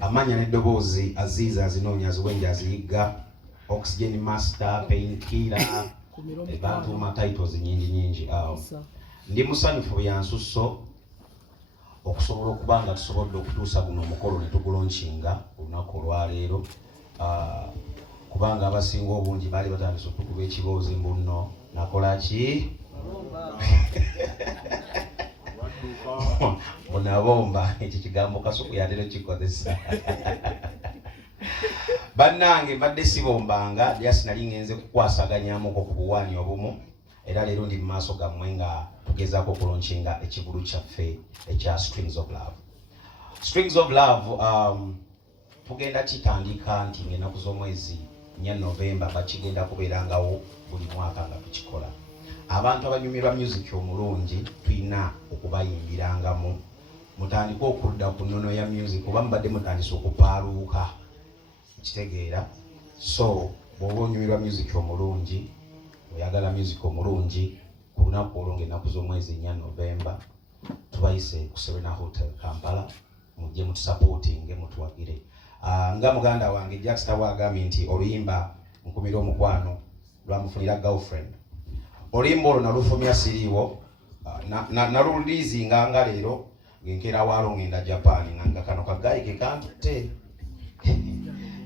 amanya n'eddoboozi aziza azinoonya aziwenja aziyiga oxygen master painkiller abantu ma titles nyingi ndi musanyufu byansusso okusobola okubanga tusobodde okutuusa guno omukolo ne tugulonshinga olunaku olwaleero kubanga abasinga obungi baali batandise okukuba ekiboozi mbuno nakola ki munabomba ekyo kigambo kasuku yatera kikozesa bannange mbadde sibombanga lyasi nali ngenze kukwasaganyamuko ku buwaani obumu era leero ndi mu maaso gammwe nga tugezaako okulonshinga ekigulu kyaffe ekya Strings of Love. Strings of Love tugenda kitandika nti ng'ennaku z'omwezi 4 Novemba bakigenda kubeerangawo buli mwaka nga tukikola. Abantu abanyumirwa music omulungi tulina okubayimbirangamu mutandika okudda ku nnono ya music oba mubadde mutandise okupaaluuka kitegeera. So bw'oba onyumirwa music omulungi oyagala music omulungi ku lunaku olwo ng'ennaku z'omwezi 4 Novemba tubayise ku Serena Hotel Kampala mujje mutusapootinge mutuwagire. Nga muganda wange Jackson bw'agambye nti oluyimba nkumira omukwano lwamufunira girlfriend. Oluyimba olwo nalufumya siriiwo naluliizinga nga leero ngenkera waalo ngenda Japan nga kano kagayi ke kantutte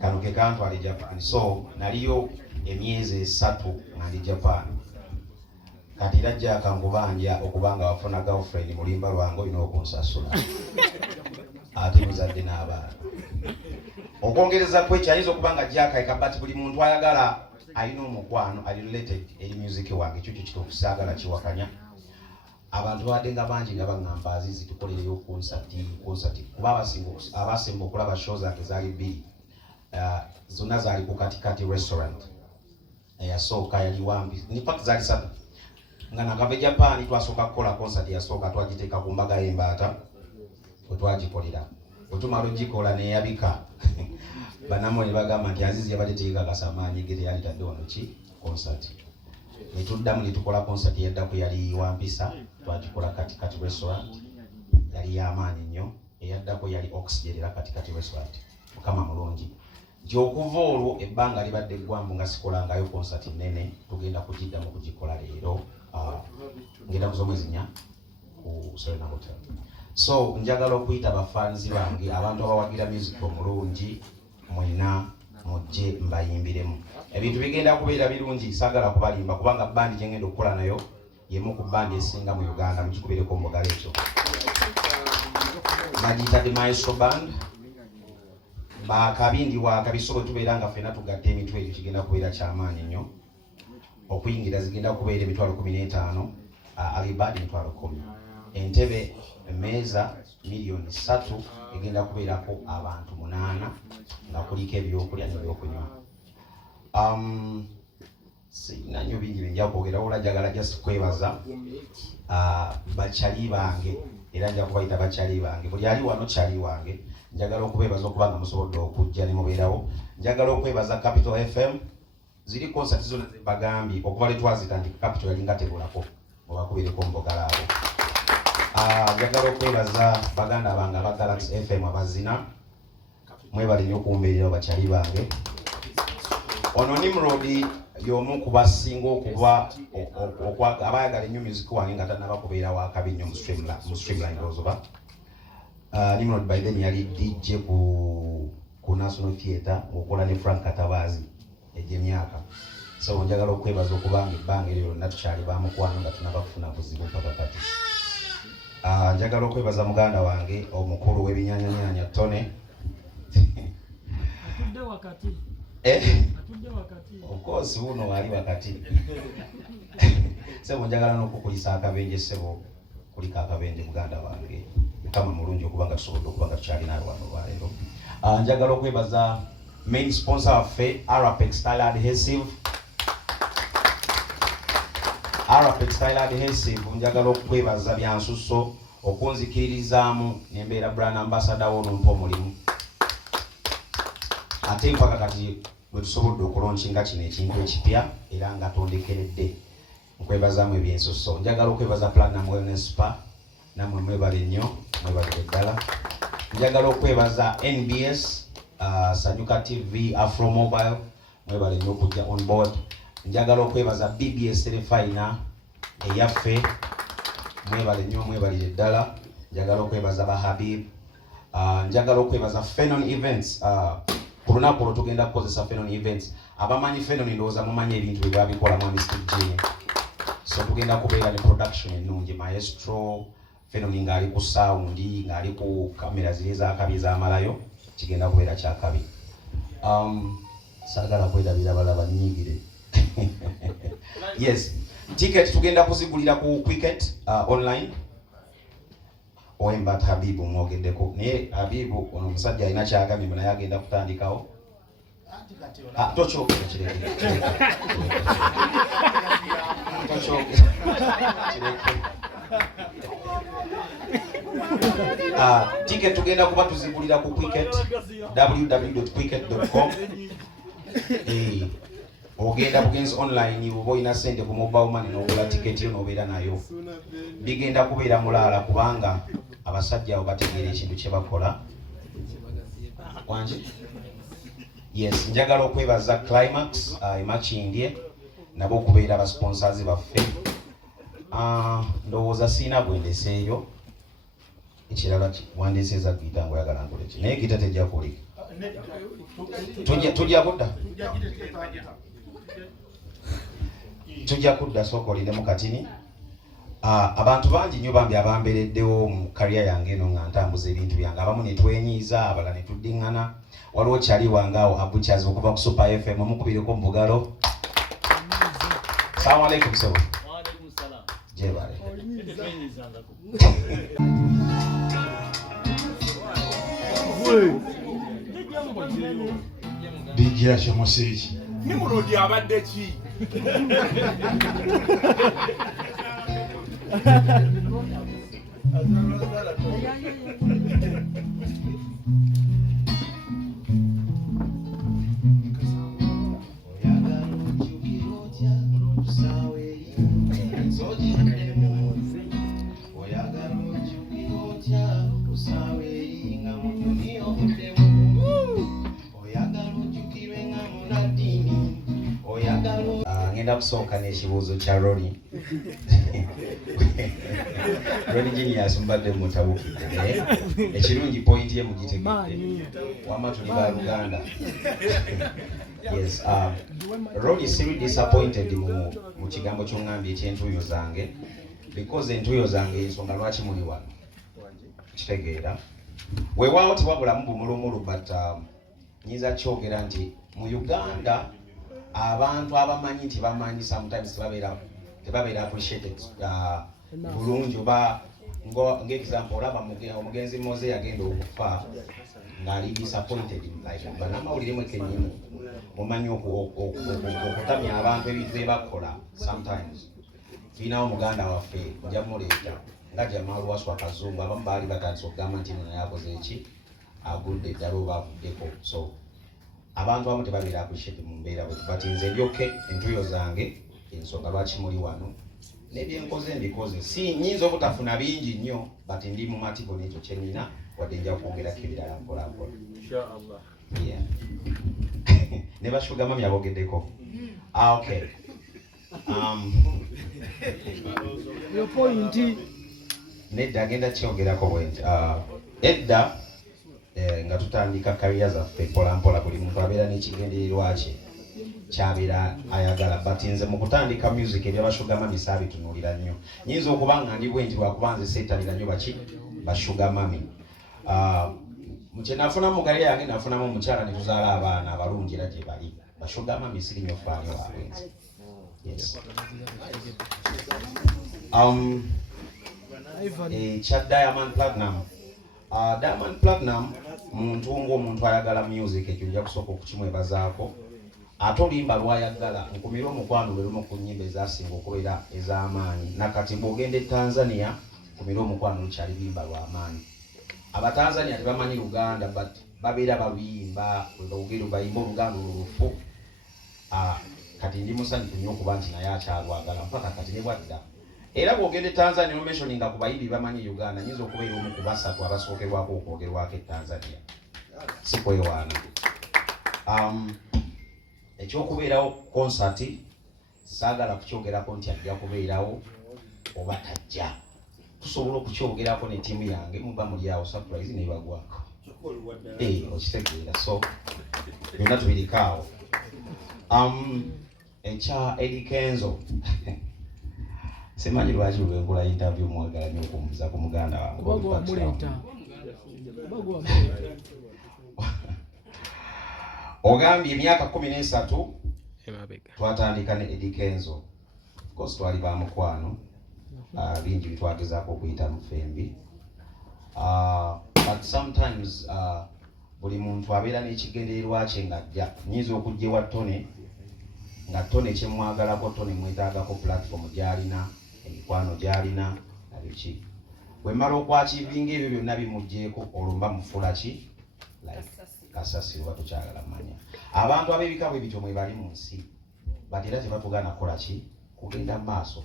kano ke kantwale Japan. So naliyo emyezi 3 nga ndi Japan. Kati era Jaaka nkubanja okubanga wafuna girlfriend mulimba lwange olina okunsasula ate muzadde n'abaana. Okwongereza kwe ayinza okubanga Jaaka ekabati buli muntu ayagala alina omukwano ali related eri music wange ekyo kituufu saagala kiwakanya. Abantu badde nga bangi nga baŋŋamba Azizi tukolereyo concert kuba abasemba okulaba show zange zaali 2 zonna zaali ku katikati restaurant eyasooka yali wambi in fact zaali 3 nga nagava Japan twasooka kukola concert yasooka twagiteeka ku mbaga y'embaata wetwagikolera otumala ogikola neyabika banamo ne bagamba nti Azizi yabadde teyeekakasa amaanyi ge teyali tadde wano ki concert. Netuddamu ne tukola concert yaddako yali wampisa twagikola katikati restaurant yali y'amaanyi nnyo. Eyaddako yali Oxygen era katikati restaurant mukama mulungi. Nti okuva olwo ebbanga libadde eggwanvu nga sikolangayo concert nnene tugenda kugiddamu kugikola leero ng'ennaku z'omwezi 4 ku Serena Hotel. So njagala okuyita bafanzi bange abantu abawagira music omulungi mwina mujje mbayimbiremu. Ebintu bigenda kubeera birungi saagala kubalimba kubanga bandi gye ngenda okukola nayo yemu ku bandi esinga mu Uganda mukikubireko mbogala ekyo. Bagiyita The Maestro Band. Bakabindi wa kabisobo tubeera nga ffenna tugadde emitwe ekyo kigenda kubeera kyamaanyi nnyo. Okuyingira zigenda kubeera emitwalo 15 alibadi emitwalo 10. Entebe emmeeza miliyoni 3 egenda kubeerako abantu 8 nga kuliko ebyokulya n'ebyokunywa. Sina nnyo bingi byenja kwogera wabula njagala just kwebaza bakyali bange era nja kubayita bakyali bange buli ali wano kyali wange. Njagala okubeebaza okubanga musobodde okujja ne mubeerawo. Njagala okwebaza Capital FM ziri concert zonna ze bagambye okuva lwe twazitandika Capital yalinga tebulako obakubireko mbogala abo. Njagala okwebaza baganda bange aba Galaxy FM abazina mwebale nnyo okumbeerera bakyali bange. Ono Nimrod y'omu ku basinga okuba abayagala ennyo music wange nga tannaba kubeera wakabi nnyo mu streamline ozoba. Nimrod by then yali DJ ku National Theatre ng'okola ne Frank Katabazi egy'emyaka. So njagala okwebaza okubanga ebbanga eryo lyonna tukyali bamukwano nga tunaba kufuna buzibu mpaka kati. Njagala okwebaza muganda wange omukulu w'ebinyaanyanya Tone. Atudde wakati. Atudde wakati. Of course buno wali wakati. Sebo njagala n'okukulisa akabenje sebo kulika akabenje muganda wange. Kama mulungi okubanga tusobodde okubanga tukyali nawe wano olwaleero. Njagala okwebaza main sponsor waffe Arapex Style Adhesive. Arapex Style Adhesive njagala okwebaza byansusso okunzikiririzaamu nembeera brand ambassador w'onumpa omulimu. Ate mpaka kati bwe tusobodde okulonshinga kino ekintu ekipya era nga tondekeredde nkwebazaamu ebyensusso. Njagala okwebaza Platinum Wellness Spa namwe mwebale nnyo mwebalire ddala. njagala okwebaza NBS, Sanyuka TV, Afro Mobile, mwebale nnyo okujja on board. Njagala okwebaza BBS Telefina eyaffe, mwebale nnyo, mwebalire ddala. Njagala okwebaza ba Habib, njagala okwebaza Phenon Events. Ku lunaku olwo tugenda kukozesa Phenon Events. Abamanyi Phenon ndowooza mumanyi ebintu bye babikolamu Mr. G. So tugenda kubeera ne production ennungi, maestro Phenon ng'ali ku sound, ng'ali ku kamera ziri ez'akabi ez'amalayo, kigenda kubeera kyakabi. Saagala kwedabira balaba nnyingire. Yes, ticket tugenda kuzigulira ku Quicket online. Oyemba Habibu mwogeddeko. Naye Habibu ono omusajja alina kyagambye naye agenda kutandikawo. Tokyogera kireke. Ticket tugenda kuba tuzigulira ku Quicket, www.quicket.com. Ogenda bugenzi online ubo ina sente ku mobile money n'ogula ticket yo n'obeera nayo. Bigenda kubeera mulaala kubanga abasajja abo bategeera ekintu kye bakola. Wanje? Yes, njagala okwebaza Climax, Emakindye, nabo okubeera aba sponsors baffe. Ndowooza siina bwendeseeyo. Ekirala wandeseeza gita ngo oyagala nkole ki. Naye gita tejja kulika. Tujja kudda? Tujja kudda sooka olindemu katini. Abantu bangi nnyo bambi abambeereddewo mu career yange eno nga ntambuza ebintu byange. Abamu ne twenyiiza, abalala ne tuddiŋŋana. Waliwo kyali wangaawo Abuchaz okuva ku Super FM omukubireko mu bugalo. Assalamu alaikum sebo. Wa alaikum salam. Jebale. Bigira kyomoseeki. Ni muludi abadde ki? Ngenda kusooka n'ekibuuzo kya Roni. Roni Genius mbadde mutabukidde naye ekirungi point ye mugitegedde. Wamma tuli ba Luganda. Yes, Roni siri disappointed mu kigambo ky'oŋŋambye eky'entuuyo zange because entuuyo zange ensonga lwaki muli wano. Kitegeera. Weewaawo tewabulamu bumulumulu but nyinza kyogera nti mu Uganda abantu abamanyi nti bamanyi sometimes tebabeera appreciated bulungi oba ng'example olaba omugenzi Moze yagenda okufa ng'ali disappointed like banamawulire mwe kennyini mumanyi okutamya abantu ebintu bye bakola sometimes. Tulinawo muganda waffe nja muleeta nga Jamal Waswa Kazungu, abamu baali batandise okugamba nti nno naye akoze eki agudde ddala oba avuddeko. So abantu abamu tebabeera appreciate mu mbeera bwe but nze ndyoke entuuyo zange ensonga lwaki muli wano n'ebyenkoze mbikoze. Si nyinza obutafuna bingi nnyo but ndi mu mativo n'ekyo kye nnina wadde nja kwongerako ebirala mpolampola. Inshallah. Yeah. Ne bashuga mami abogeddeko. Okay. Your point. Nedda agenda kyogerako bwenti. Edda nga tutandika career zaffe mpolampola buli muntu abeera n'ekigendererwa kye kyabeera ayagala but nze mu kutandika music ebyabashuga mami saabitunuulira nnyo. Nyinza okuba nga ndi bwenti lwakuba nze seetalira nnyo baki bashuga mami. Kye nafuna mu career yange nafunamu omukyala ne tuzaala abaana abalungi era gye bali. Bashuga mami siri nnyo faanyo waabwe nze. Yes. Kya Diamond Platinum. Diamond Platinum muntu ng'omuntu ayagala music ekyo nja kusooka okukimwebazaako. Ate oluyimba lwayagala nkumira omukwano lwe lumu ku nnyimba ezasinga okubeera ez'amaanyi. Nakati bw'ogenda e Tanzania nkumira omukwano lukyali luyimba lw'amaanyi. Abatanzania tebamanyi Luganda but babeera baluyimba bwe bayimba Oluganda olulufu. Kati ndi musanyufu nnyo okuba nti naye akyalwagala mpaka kati ne bwadda Era bwogende Tanzania nomentioninga ku bayibi bamanyi Uganda nyinza okubeera omu ku basatu abasookerwako okwogerwako e Tanzania. Si kwewaana. Ekyokubeerawo concert saagala kukyogerako nti ajja kubeerawo oba tajja. Tusobola okukyogerako ne ttiimu yange muba muli awo surprise nebagwako. Okitegeera. So byonna tubirikaawo. Ekya Eddy Kenzo. Simanyi lwaki lwenkola interview mwagala nnyo okumubuuza ku muganda wange. Bagwa muleta. Ogambye emyaka 13 twatandika ne Eddy Kenzo. Of course twali ba mukwano. Bingi bitwagezaako okuyita mu fembi. But sometimes buli muntu abeera n'ekigendererwa kye ng'ajja. Nnyinza okujja ewa Tone nga Tone kyemwagalako Tone mwetaagako platform gy'alina, emikwano gy'alina, nabiki. Bwe mmala okwakivinga ebyo byonna bimugjeeko olwo mba mufuula ki? Kasasirwa tukyagala mmanya. Abantu ab'ebika bwe bityo mwe bali mu nsi. But era tebatugaana kukola ki? Kugenda mu maaso.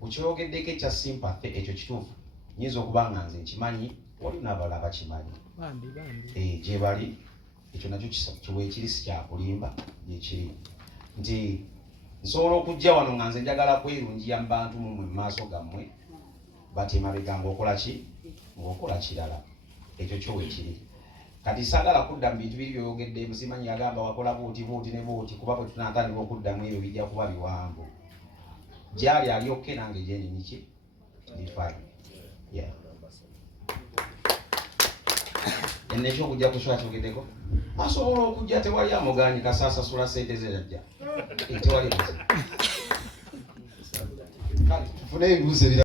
Kukyogeddeko ekya sympathy ekyo kituufu. Nnyinza okuba nga nze nkimanyi, wali n'abalala bakimanyi. Gye bali, ekyo nakyo kiwe ekiri si kyakulimba, gyekiri. Nti nsobola okujja wano nga nze njagala kwerungiya mu bantu mumwe mu maaso gammwe, bati emabega ng'okola ki? Ng'okola kirala. Ekyo kyo weekiri. Kati saagala kudda mu bintu biri byoyogedde musimanyi yagamba wakola buuti ne buuti kuba bwe tunatandika okuddamu ebyo bijja kuba biwanvu. Gyali ali okke nange gye nini ki? Ndi fine. Yeah. Ekyokujja ku kyo akyogeddeko. Asobola okujja tewali amugaanyi kasaasasula ssente ze yajja. Tewali muzi. Kale tufune ebibuuzo ebirala.